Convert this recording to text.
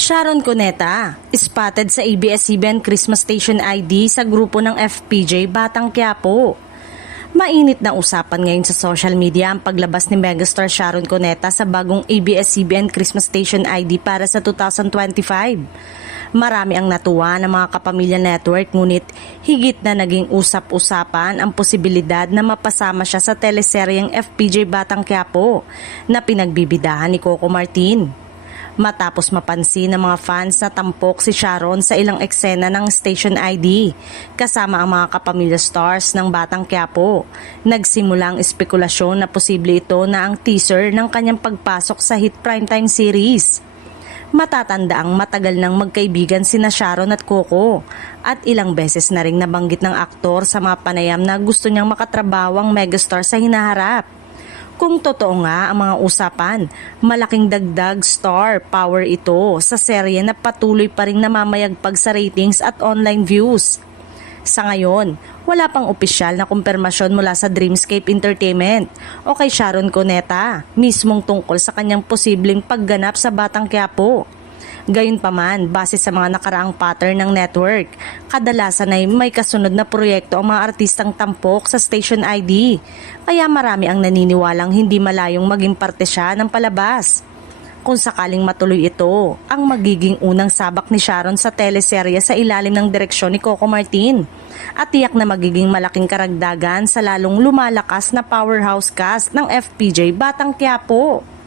Sharon Cuneta, spotted sa ABS-CBN Christmas Station ID sa grupo ng FPJ Batang Quiapo. Mainit na usapan ngayon sa social media ang paglabas ni megastar Sharon Cuneta sa bagong ABS-CBN Christmas Station ID para sa 2025. Marami ang natuwa ng mga kapamilya network ngunit higit na naging usap-usapan ang posibilidad na mapasama siya sa teleseryeng FPJ Batang Quiapo na pinagbibidahan ni Coco Martin. Matapos mapansin ng mga fans na tampok si Sharon sa ilang eksena ng Station ID kasama ang mga kapamilya stars ng Batang Quiapo, nagsimula ang espekulasyon na posible ito na ang teaser ng kanyang pagpasok sa hit primetime series. Matatanda ang matagal nang magkaibigan sina Sharon at Coco at ilang beses na ring nabanggit ng aktor sa mga panayam na gusto niyang makatrabaho ang megastar sa hinaharap. Kung totoo nga ang mga usapan, malaking dagdag star power ito sa serye na patuloy pa ring namamayagpag sa ratings at online views. Sa ngayon, wala pang opisyal na kumpirmasyon mula sa Dreamscape Entertainment o kay Sharon Cuneta mismong tungkol sa kanyang posibleng pagganap sa Batang Quiapo. Gayunpaman, base sa mga nakaraang pattern ng network, kadalasan ay may kasunod na proyekto ang mga artistang tampok sa Station ID, kaya marami ang naniniwalang hindi malayong maging parte siya ng palabas. Kung sakaling matuloy ito, ang magiging unang sabak ni Sharon sa teleserye sa ilalim ng direksyon ni Coco Martin at tiyak na magiging malaking karagdagan sa lalong lumalakas na powerhouse cast ng FPJ Batang Quiapo.